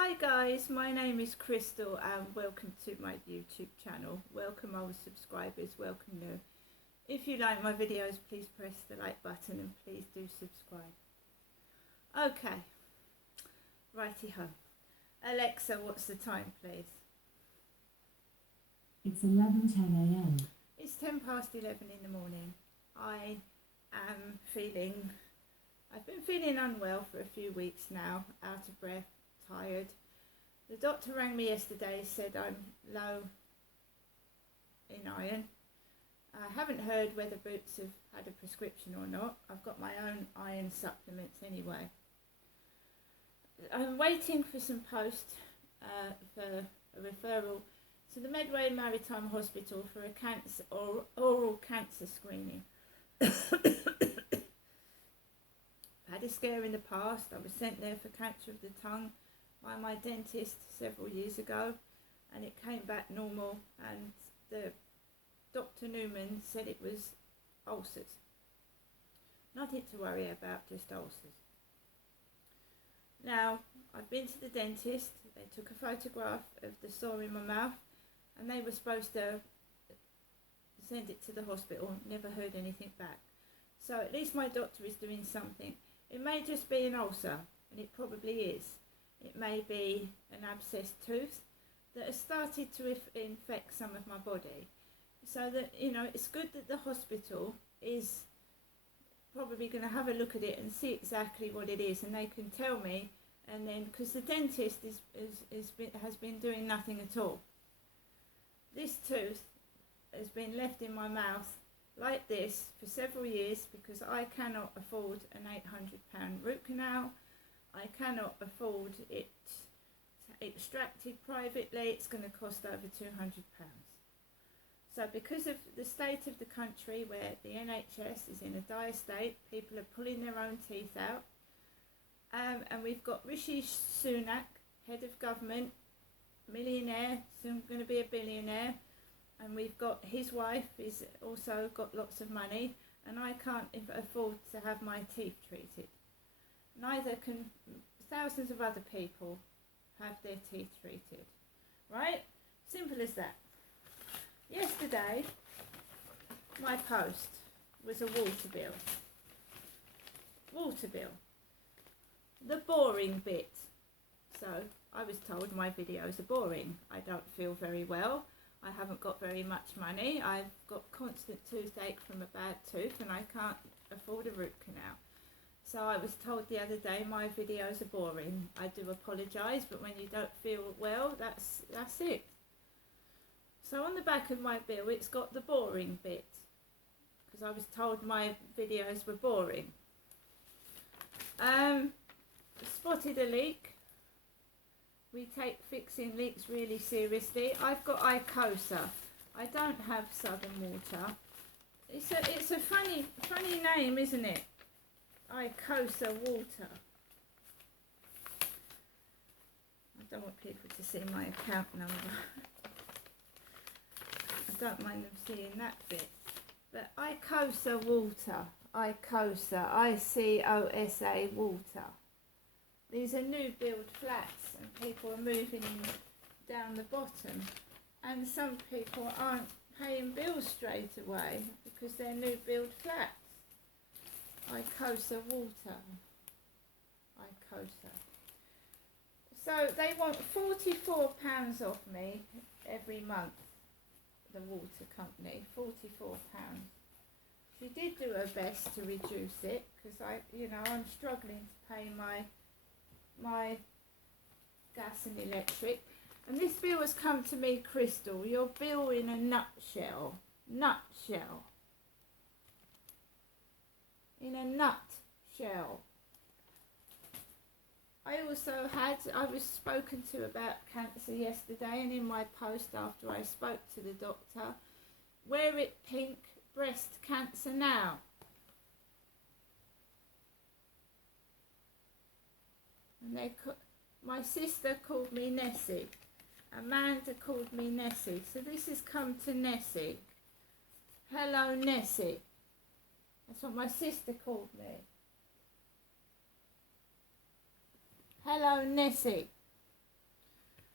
Hi guys, my name is Crystal and welcome to my YouTube channel. Welcome old subscribers, welcome new. If you like my videos, please press the like button and please do subscribe. Okay, righty ho. Alexa, what's the time please? It's 11:10 a.m. It's 11 in the morning. I've been feeling unwell for a few weeks now, out of breath, tired. The doctor rang me yesterday, said I'm low in iron. I haven't heard whether Boots have had a prescription or not. I've got my own iron supplements anyway. I'm waiting for some post for a referral to the Medway Maritime Hospital for a cancer or oral cancer screening. I had a scare in the past. I was sent there for cancer of the tongue by my dentist several years ago, and it came back normal, and the Dr. Newman said it was ulcers. Nothing to worry about, just ulcers. Now, I've been to the dentist. They took a photograph of the sore in my mouth, and they were supposed to send it to the hospital. Never heard anything back. So at least my doctor is doing something. It may just be an ulcer, and it probably is. It may be an abscessed tooth that has started to infect some of my body. So that, it's good that the hospital is probably going to have a look at it and see exactly what it is, and they can tell me, and then, because the dentist has been doing nothing at all. This tooth has been left in my mouth like this for several years because I cannot afford an £800 root canal. I cannot afford it extracted privately. It's going to cost over £200. So because of the state of the country where the NHS is in a dire state, people are pulling their own teeth out. And we've got Rishi Sunak, head of government, millionaire, soon going to be a billionaire. And we've got his wife, is also got lots of money, and I can't afford to have my teeth treated. Neither can thousands of other people have their teeth treated. Right? Simple as that. Yesterday, my post was a water bill. Water bill. The boring bit. So, I was told my videos are boring. I don't feel very well. I haven't got very much money. I've got constant toothache from a bad tooth, and I can't afford a root canal. So I was told the other day my videos are boring. I do apologise, but when you don't feel well, that's it. So on the back of my bill, it's got the boring bit, because I was told my videos were boring. Spotted a leak. We take fixing leaks really seriously. I've got Icosa. I don't have Southern Water. It's a funny name, isn't it? Icosa Water. I don't want people to see my account number. I don't mind them seeing that bit. But Icosa Water. Icosa. I-C-O-S-A Water. These are new build flats, and people are moving down the bottom, and some people aren't paying bills straight away because they're new build flats. Icosa Water. Icosa. So they want £44 off me every month, the water company, £44. She did do her best to reduce it because I'm struggling to pay my gas and electric. And this bill has come to me, Crystal. Your bill in a nutshell. Nutshell. In a nutshell. I was spoken to about cancer yesterday, and in my post after I spoke to the doctor, wear it pink, breast cancer now. And my sister called me Nessie. Amanda called me Nessie. So this has come to Nessie. Hello, Nessie. That's what my sister called me. Hello, Nessie.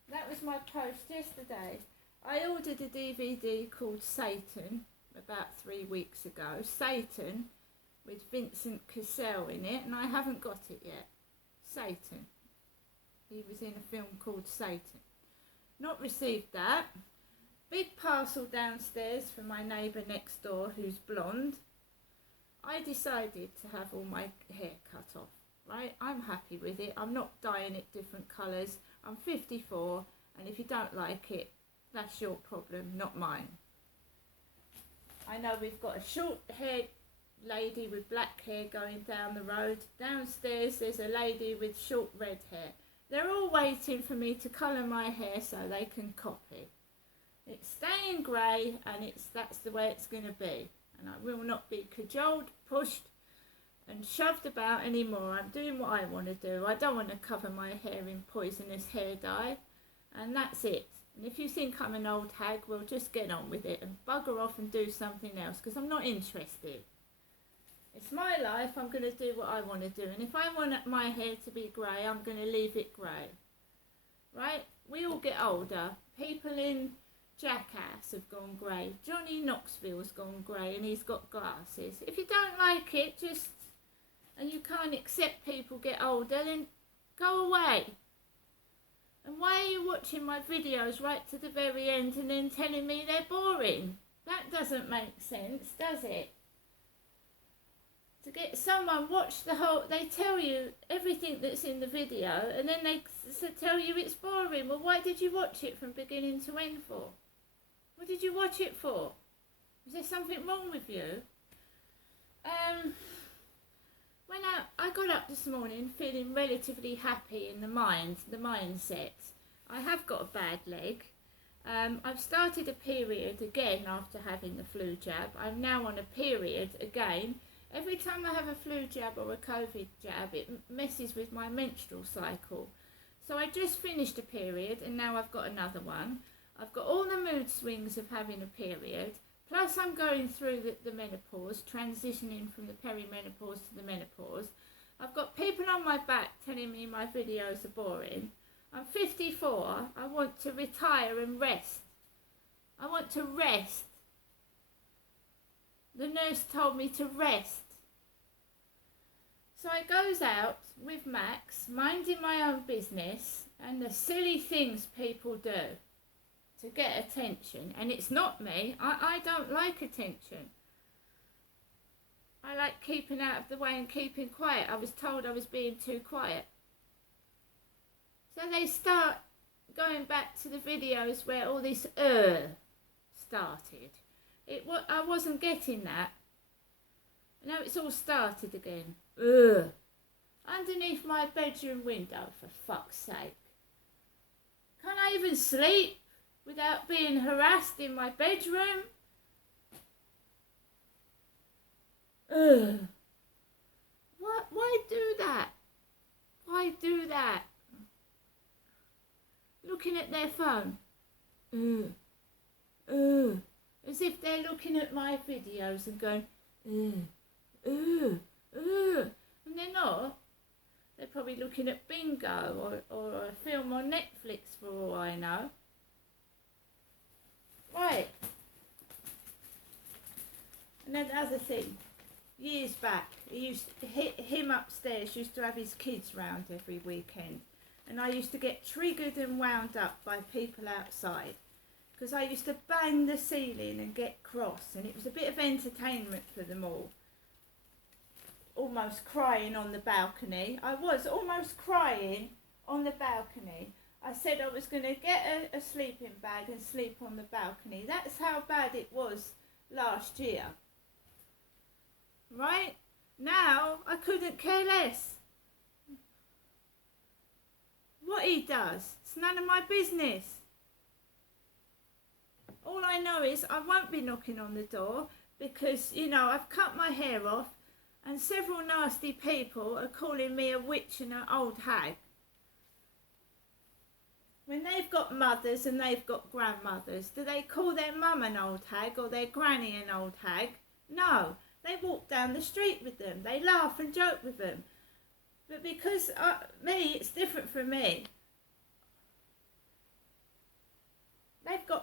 That was my post yesterday. I ordered a DVD called Satan about 3 weeks ago. Satan, with Vincent Cassel in it, and I haven't got it yet. Satan. He was in a film called Satan. Not received that. Big parcel downstairs for my neighbour next door who's blonde. I decided to have all my hair cut off, right? I'm happy with it. I'm not dyeing it different colours. I'm 54, and if you don't like it, that's your problem, not mine. I know we've got a short-haired lady with black hair going down the road. Downstairs there's a lady with short red hair. They're all waiting for me to colour my hair so they can copy. It's staying grey, and that's the way it's going to be. And I will not be cajoled, pushed and shoved about anymore. I'm doing what I want to do. I don't want to cover my hair in poisonous hair dye. And that's it. And if you think I'm an old hag, well, just get on with it and bugger off and do something else, because I'm not interested. It's my life. I'm going to do what I want to do. And if I want my hair to be grey, I'm going to leave it grey. Right? We all get older. People in Jackass have gone grey. Johnny Knoxville's gone grey and he's got glasses. If you don't like it, and you can't accept people get older, then go away. And why are you watching my videos right to the very end and then telling me they're boring? That doesn't make sense, does it? To get someone watch the whole, they tell you everything that's in the video and then they tell you it's boring. Well, why did you watch it from beginning to end for? What did you watch it for? Is there something wrong with you? When I got up this morning feeling relatively happy in the mindset. I have got a bad leg. I've started a period again after having the flu jab. I'm now on a period again. Every time I have a flu jab or a COVID jab, it messes with my menstrual cycle. So I just finished a period and now I've got another one. I've got all the mood swings of having a period. Plus I'm going through the menopause, transitioning from the perimenopause to the menopause. I've got people on my back telling me my videos are boring. I'm 54. I want to retire and rest. I want to rest. The nurse told me to rest. So I goes out with Max, minding my own business, and the silly things people do to get attention. And it's not me. I don't like attention. I like keeping out of the way and keeping quiet. I was told I was being too quiet. So they start going back to the videos where all this started. I wasn't getting that. Now it's all started again. Underneath my bedroom window, for fuck's sake. Can't I even sleep without being harassed in my bedroom? What? Why do that? Why do that? Looking at their phone. As if they're looking at my videos and going, and they're not. They're probably looking at Bingo or a film on Netflix for all I know. Right. And then the other thing, years back, him upstairs used to have his kids round every weekend. And I used to get triggered and wound up by people outside. Because I used to bang the ceiling and get cross. And it was a bit of entertainment for them all. Almost crying on the balcony. I was almost crying on the balcony. I said I was going to get a sleeping bag and sleep on the balcony. That's how bad it was last year. Right? Now, I couldn't care less. What he does, it's none of my business. All I know is I won't be knocking on the door because, I've cut my hair off and several nasty people are calling me a witch and an old hag. When they've got mothers and they've got grandmothers, do they call their mum an old hag or their granny an old hag? No, they walk down the street with them. They laugh and joke with them. But because me, it's different for me.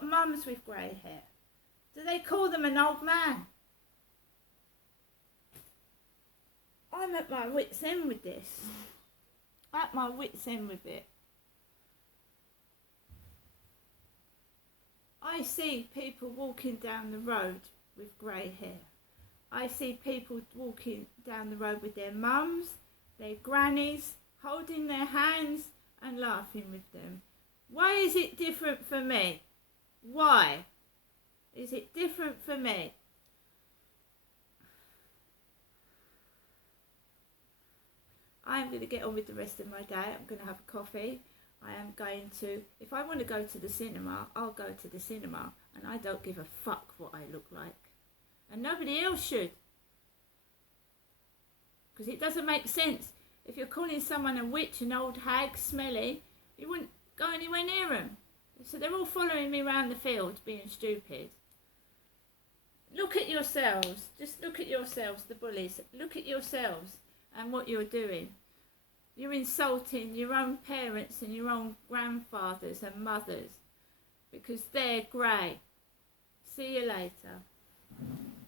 got mums with grey hair? Do they call them an old man? I'm at my wit's end with this. At my wit's end with it. I see people walking down the road with grey hair. I see people walking down the road with their mums, their grannies, holding their hands and laughing with them. Why is it different for me? Why is it different for me? I'm going to get on with the rest of my day. I'm going to have a coffee. I am going to, if I want to go to the cinema, I'll go to the cinema, and I don't give a fuck what I look like. And nobody else should. Because it doesn't make sense. If you're calling someone a witch, an old hag, smelly, you wouldn't go anywhere near them. So they're all following me around the field being stupid. Look at yourselves. Just look at yourselves, the bullies. Look at yourselves and what you're doing. You're insulting your own parents and your own grandfathers and mothers because they're grey. See you later.